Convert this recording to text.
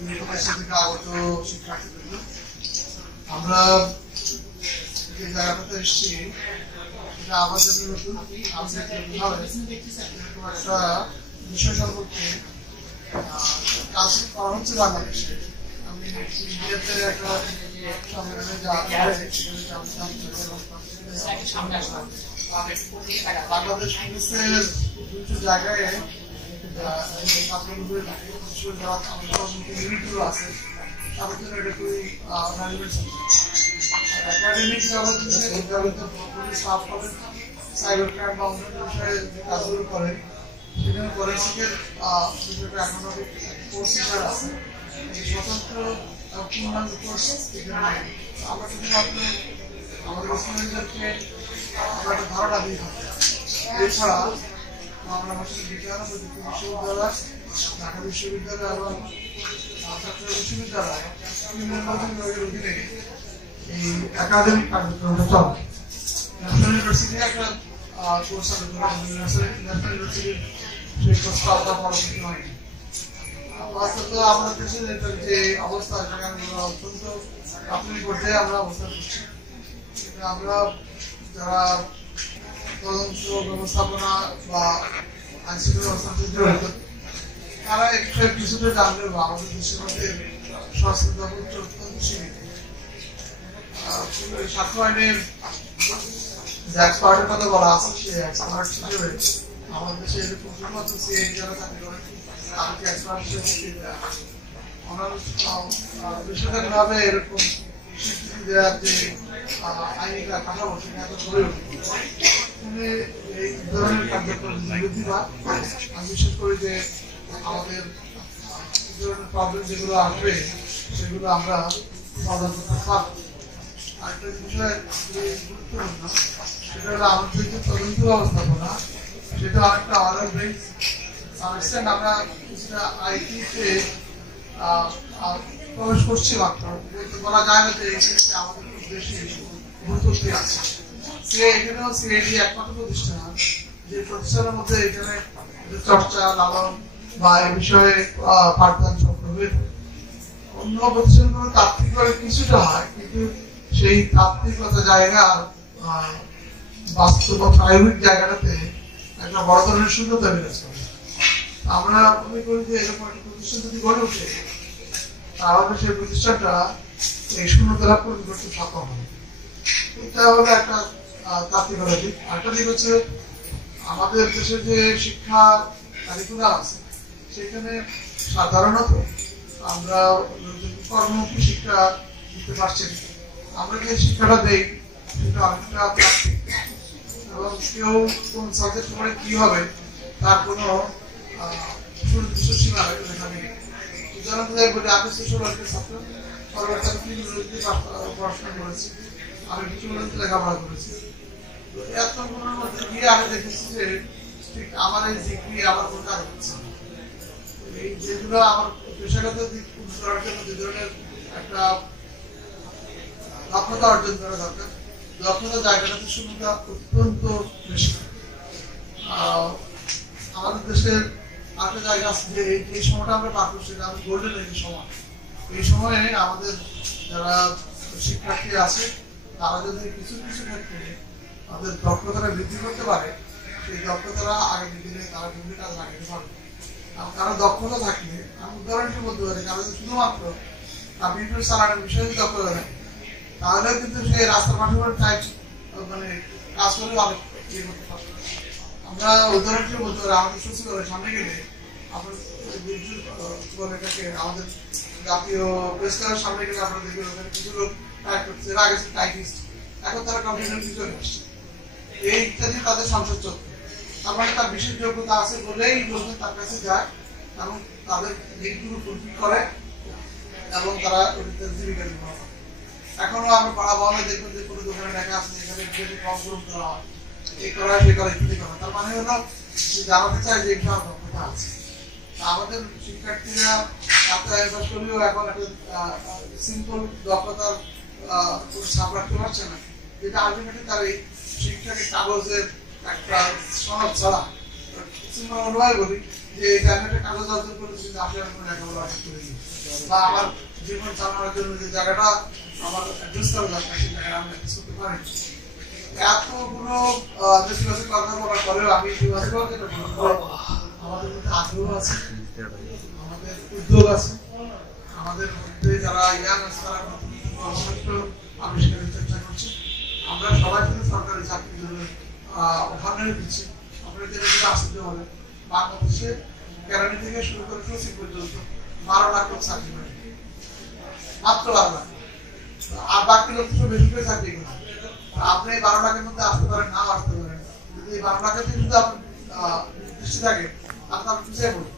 থেকে আগত শিক্ষার্থীবৃন্দ, আমরা যে জায়গাটাতে এসেছি সেটা আমার জন্য নতুন। আমি এরকম একটা বিষয় সম্পর্কে কাজ করা হচ্ছে বাংলাদেশে। আমি ইন্ডিয়াতে একটা সম্মেলনে বাংলাদেশ পুলিশের দুটো জায়গায় ইউনিটগুলো আছে, তাদের জন্য এটা খুবই একাডেমিক পুলিশ স্টাফ করেন, সাইবার ক্রাইম বা অন্যান্য বিষয়ে যে কাজগুলো করেন সেখানে ফরেন্সিকের বিষয়টা এখনো কোর্স হিসাবে আছে। স্বতন্ত্র পূর্ণাঙ্গ কোর্স এখানে আমরা শুধুমাত্র আমাদের স্টুডেন্টদেরকে আমরা একটা ধারণা দিয়ে থাকি। এছাড়া আমরা বিজ্ঞান ও প্রযুক্তি বিশ্ববিদ্যালয়, ঢাকা বিশ্ববিদ্যালয় এবং চট্টগ্রাম বিশ্ববিদ্যালয় বিভিন্ন বিভাগের অধীনে এই একাডেমিক কার্যক্রমটা চলে। ন্যাশনাল ইউনিভার্সিটি একটা কোর্স আছে, ন্যাশনাল ইউনিভার্সিটির সেই কোর্সটা আমরা পরবর্তী হয়নি। বাস্তবে আমাদের দেশের যে অবস্থা সেখানে অত্যন্ত প্রাথমিক পর্যায়ে আমরা অবস্থান করছি। আমরা যারা তদন্ত ব্যবস্থাপনা বা আইনশৃঙ্খলা ব্যবস্থা জড়িত তারা একটু কিছুটা জানলেও আমাদের দেশের মধ্যে সংস্কৃত অত্যন্ত সীমিত। সাক্ষ্য আইনের যে এক্সপার্টের কথা বলা আছে সে এক্সপার্ট হিসেবে আমাদের দেশে এরকম শুধুমাত্র সিআইডি যারা চাকরি করে তাদেরকে এক্সপার্ট হিসেবে স্বীকৃতি দেওয়া হয়। বেসরকারিভাবে এরকম স্বীকৃতি দেওয়ার যে আইনি কাঠামো সেটা এত গড়ে ওঠে। এই ধরনের কার্যক্রম বিরোধী বা আমি বিশ্বাস করি যে আমাদের এই ধরনের প্রবলেম যেগুলো আসবে সেগুলো আমরা সমাধান করতে পারবো। আরেকটা বিষয় গুরুত্বপূর্ণ সেটা হলো আমাদের যে তদন্ত ব্যবস্থাপনা সেটা অনেকটা অর্ডার বেস। আমরা কিছুটা আইটিতে প্রবেশ করছি মাত্র, বলা যায় না যে আমাদের খুব বেশি গুরুত্ব দিয়ে আছে। এখানেও সিআইডি একমাত্র প্রতিষ্ঠান যে প্রতিষ্ঠানের মধ্যে এখানে চর্চা লালন বা এই বিষয়ে পাঠদান সম্পন্ন হয়ে থাকে। অন্য প্রতিষ্ঠানগুলো তাত্ত্বিকভাবে কিছুটা হয়, কিন্তু সেই তাত্ত্বিকতা জায়গা বাস্তব প্রায়োগিক জায়গাটাতে একটা বড় ধরনের শূন্যতা বিরাজ করে। আমরা মনে করি যে এরকম একটা প্রতিষ্ঠান যদি গড়ে ওঠে তাহলে সেই প্রতিষ্ঠানটা এই শূন্যতা পূরণ করতে সক্ষম হবে। এটা হলো একটা তাত্ত্বিকতা দিক। আরেকটা দিক হচ্ছে আমাদের দেশে যে শিক্ষা কারিকুলাম আছে সেখানে সাধারণত আমরা কর্মমুখী শিক্ষা দিতে পারছি। আমরা যে শিক্ষাটা দেই সেটা অনেকটা তাত্ত্বিক এবং কেউ কোন সাবজেক্ট পড়ে কি হবে তার কোনো সুনির্দিষ্ট সীমা রেখা নেই। উদাহরণ বলি, আমি সোশ্যাল ওয়ার্কের ছাত্র, পরবর্তী পড়াশোনা করেছি, আমি কিছু লেখাপড়া করেছি। এত মনের মধ্যে গিয়ে আমি দেখেছি যে ঠিক আমার এই ডিগ্রি আমার কোনো কাজ হচ্ছে না। এই যেগুলো আমার পেশাগত দিক করার জন্য যে ধরনের একটা দক্ষতা অর্জন করা দরকার, দক্ষতা জায়গাটাতে সুবিধা অত্যন্ত বেশি। আমাদের দেশের আরেকটা জায়গা আছে যে এই সময়টা আমরা পার করছি, আমি গোল্ডেন এজের সময়। এই সময়ে আমাদের যারা শিক্ষার্থী আছে তারা যদি কিছু কিছু ক্ষেত্রে তাদের দক্ষতাটা বৃদ্ধি করতে পারে, সেই দক্ষতারা আগামী দিনে তারা বিভিন্ন কাজ লাগাতে পারবে। কারণ দক্ষতা থাকলে আমি উদাহরণ হিসেবে বলতে পারি, কারণ শুধুমাত্র কম্পিউটার চালানোর বিষয়ে দক্ষতা থাকে তাহলে কিন্তু সেই রাস্তার পাশে টাইপ মানে কাজ করলে অনেক ইয়ে করতে পারবে। আমরা উদাহরণ হিসেবে বলতে পারি, আমাদের সচিবালয়ের সামনে গেলে আমাদের জাতীয় প্রেস ক্লাবের সামনে গেলে আপনারা দেখবেন ওখানে কিছু লোক টাইপ করছে, এর আগে টাইপিস্ট, এখন তারা কম্পিউটার চলে আসছে। এই ইত্যাদি তাদের সংসদ চলছে। তার মানে তার বিশেষ যোগ্যতা আছে বলেই লোকজন তার কাছে যায় এবং তাদের লিঙ্কগুলো ফুলফিল করে এবং তারা জীবিকা নির্বাহ করে। এখনো আমরা পাড়া ভবনে দেখবেন যে কোনো দোকানে দেখা আছে এখানে ফর্ম পূরণ করা হয়, এই করা সে করা ইত্যাদি করা। তার মানে হলো যে জানাতে চায় যে এখানে দক্ষতা আছে। আমাদের শিক্ষার্থীরা পাস করলেও এখন একটা সিম্পল দক্ষতার ছাপ রাখতে পারছে না, যেটা আলটিমেটলি তার এই শিক্ষাকে কাগজের একটা সনদ ছাড়া সিম্পল অনুভব বলি যে এই জায়গাটা কাগজ অর্জন করেছি যে আমি এখন লেখাপড়া করেছি বা আমার জীবন চালানোর জন্য যে জায়গাটা আমার অ্যাডজাস্ট করা দরকার সেই জায়গায় আমি অ্যাডজাস্ট করতে পারি। এতগুলো নেতিবাচক কথা বলার পরেও আমি ইতিবাচক আমাদের মধ্যে আগ্রহ আছে, আমাদের উদ্যোগ আছে, আমাদের মধ্যে যারা ইয়াং আছে তারা আবিষ্কারের চেষ্টা করছে। আমরা সবাই কিন্তু সরকারি চাকরির জন্য অভাবনা দিচ্ছি। আমরা যেটা আসতে হবে বাংলাদেশে কেরানি থেকে শুরু করে কৃষি পর্যন্ত 12 লাখ লোক চাকরি করে, মাত্র 12 লাখ, আর বাকি লোক তো বেশি করে চাকরি করে। আপনি 12 লাখের মধ্যে আসতে পারেন, নাও আসতে পারেন, কিন্তু এই 12 লাখের যদি আপনার দৃষ্টি থাকে আপনার পিছিয়ে পড়বে।